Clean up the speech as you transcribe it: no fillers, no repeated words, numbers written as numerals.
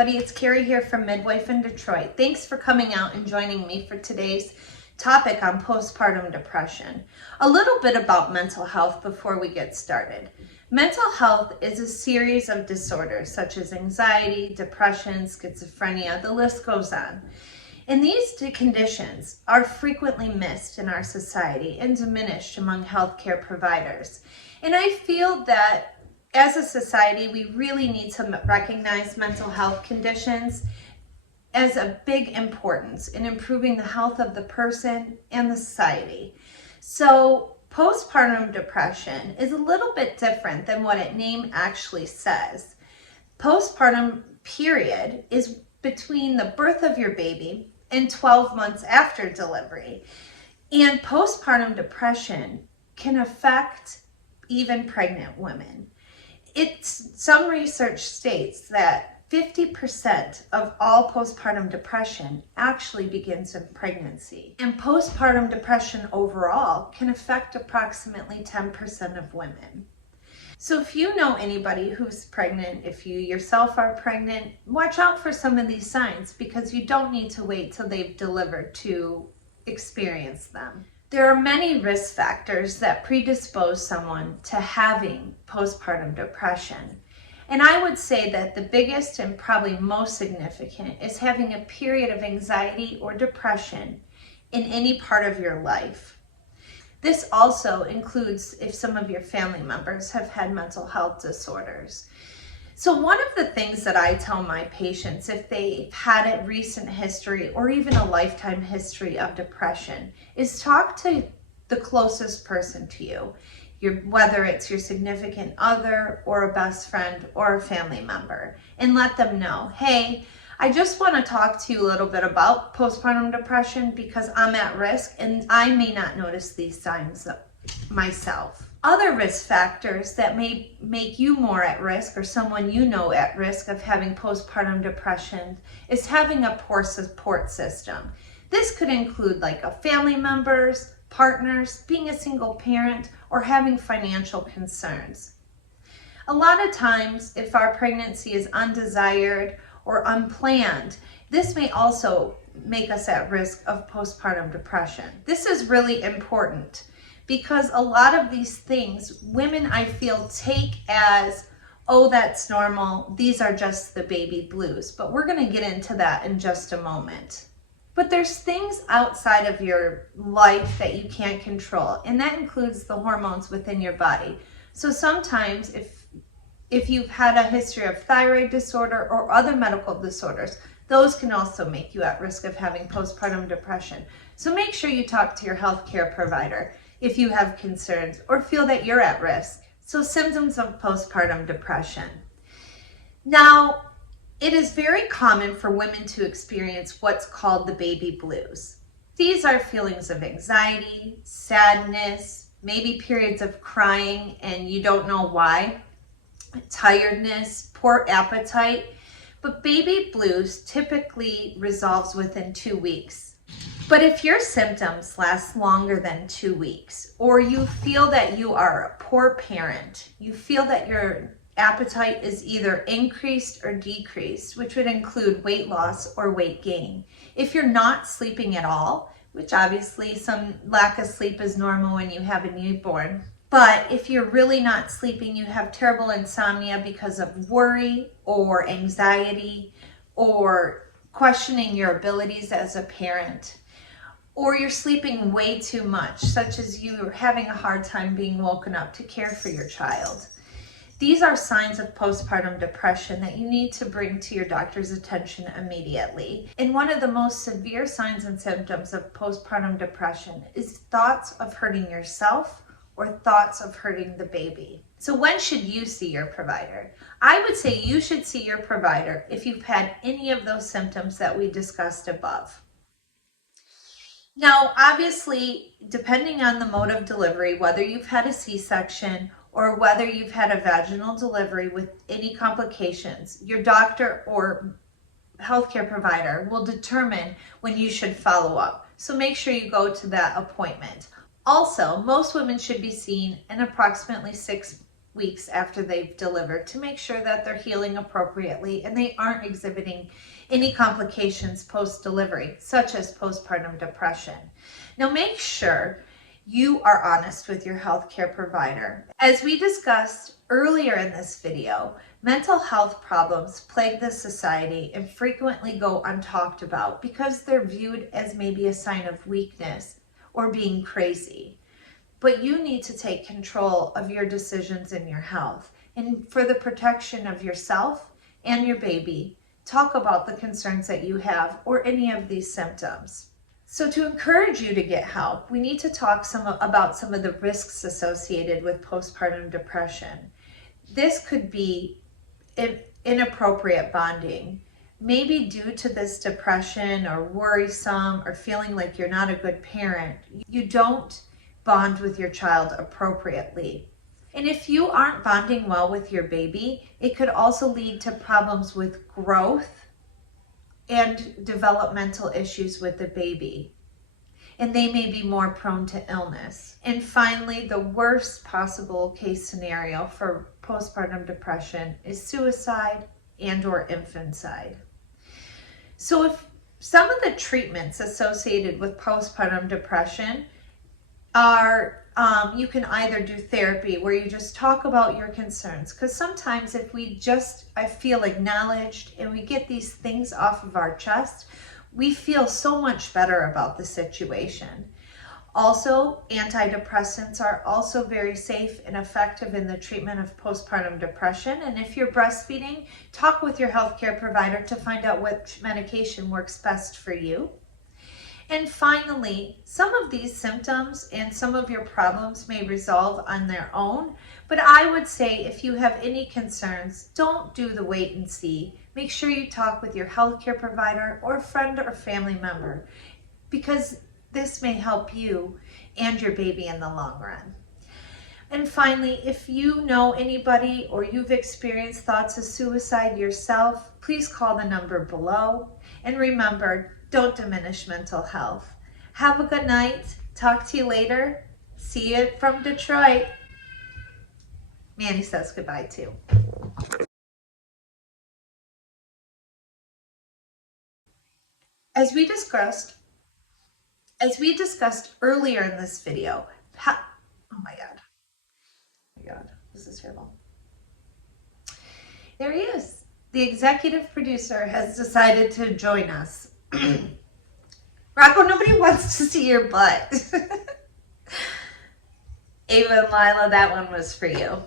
everybody, it's Carrie here from Midwife in Detroit. Thanks for coming out and joining me for today's topic on postpartum depression. A little bit about mental health before we get started. Mental health is a series of disorders such as anxiety, depression, schizophrenia, the list goes on. And these conditions are frequently missed in our society and diminished among healthcare providers. And I feel that as a society, we really need to recognize mental health conditions as a big importance in improving the health of the person and the society. So postpartum depression is a little bit different than what its name actually says. Postpartum period is between the birth of your baby and 12 months after delivery. And postpartum depression can affect even pregnant women. Some research states that 50% of all postpartum depression actually begins in pregnancy. And postpartum depression overall can affect approximately 10% of women. So if you know anybody who's pregnant, if you yourself are pregnant, watch out for some of these signs because you don't need to wait till they've delivered to experience them. There are many risk factors that predispose someone to having postpartum depression. And I would say that the biggest and probably most significant is having a period of anxiety or depression in any part of your life. This also includes if some of your family members have had mental health disorders. So one of the things that I tell my patients, if they've had a recent history or even a lifetime history of depression, is talk to the closest person to you, whether it's your significant other or a best friend or a family member, and let them know, hey, I just want to talk to you a little bit about postpartum depression because I'm at risk and I may not notice these signs myself. Other risk factors that may make you more at risk or someone you know at risk of having postpartum depression is having a poor support system. This could include like a family members, partners, being a single parent, or having financial concerns. A lot of times, if our pregnancy is undesired or unplanned, this may also make us at risk of postpartum depression. This is really important because a lot of these things, women I feel take as, oh, that's normal, these are just the baby blues. But we're gonna get into that in just a moment. But there's things outside of your life that you can't control, and that includes the hormones within your body. So sometimes if you've had a history of thyroid disorder or other medical disorders, those can also make you at risk of having postpartum depression. So make sure you talk to your healthcare provider if you have concerns or feel that you're at risk. So symptoms of postpartum depression. Now, it is very common for women to experience what's called the baby blues. These are feelings of anxiety, sadness, maybe periods of crying and you don't know why, tiredness, poor appetite, but baby blues typically resolves within 2 weeks. But if your symptoms last longer than 2 weeks, or you feel that you are a poor parent, you feel that your appetite is either increased or decreased, which would include weight loss or weight gain. If you're not sleeping at all, which obviously some lack of sleep is normal when you have a newborn, but if you're really not sleeping, you have terrible insomnia because of worry or anxiety or questioning your abilities as a parent, or you're sleeping way too much, such as you are having a hard time being woken up to care for your child. These are signs of postpartum depression that you need to bring to your doctor's attention immediately. And one of the most severe signs and symptoms of postpartum depression is thoughts of hurting yourself or thoughts of hurting the baby. So when should you see your provider? I would say you should see your provider if you've had any of those symptoms that we discussed above. Now, obviously, depending on the mode of delivery, whether you've had a C-section or whether you've had a vaginal delivery with any complications, your doctor or healthcare provider will determine when you should follow up. So make sure you go to that appointment. Also, most women should be seen in approximately 6 weeks after they've delivered to make sure that they're healing appropriately and they aren't exhibiting any complications post-delivery, such as postpartum depression. Now make sure you are honest with your healthcare provider. As we discussed earlier in this video, mental health problems plague the society and frequently go untalked about because they're viewed as maybe a sign of weakness or being crazy. But you need to take control of your decisions in your health. And for the protection of yourself and your baby, talk about the concerns that you have or any of these symptoms. So to encourage you to get help, we need to talk about some of the risks associated with postpartum depression. This could be inappropriate bonding, maybe due to this depression or worrisome or feeling like you're not a good parent. You don't bond with your child appropriately. And if you aren't bonding well with your baby, it could also lead to problems with growth and developmental issues with the baby. And they may be more prone to illness. And finally, the worst possible case scenario for postpartum depression is suicide and or infanticide. So if some of the treatments associated with postpartum depression are, you can either do therapy where you just talk about your concerns, because sometimes if I feel acknowledged and we get these things off of our chest, we feel so much better about the situation. Also, antidepressants are also very safe and effective in the treatment of postpartum depression. And if you're breastfeeding, talk with your healthcare provider to find out which medication works best for you. And finally, some of these symptoms and some of your problems may resolve on their own, but I would say if you have any concerns, don't do the wait and see. Make sure you talk with your healthcare provider or a friend or family member, because this may help you and your baby in the long run. And finally, if you know anybody or you've experienced thoughts of suicide yourself, please call the number below. And remember, don't diminish mental health. Have a good night. Talk to you later. See you from Detroit. Manny says goodbye too. As we discussed earlier in this video, oh my God, this is terrible. There he is. The executive producer has decided to join us. Rocco, nobody wants to see your butt. Ava and Lila, that one was for you.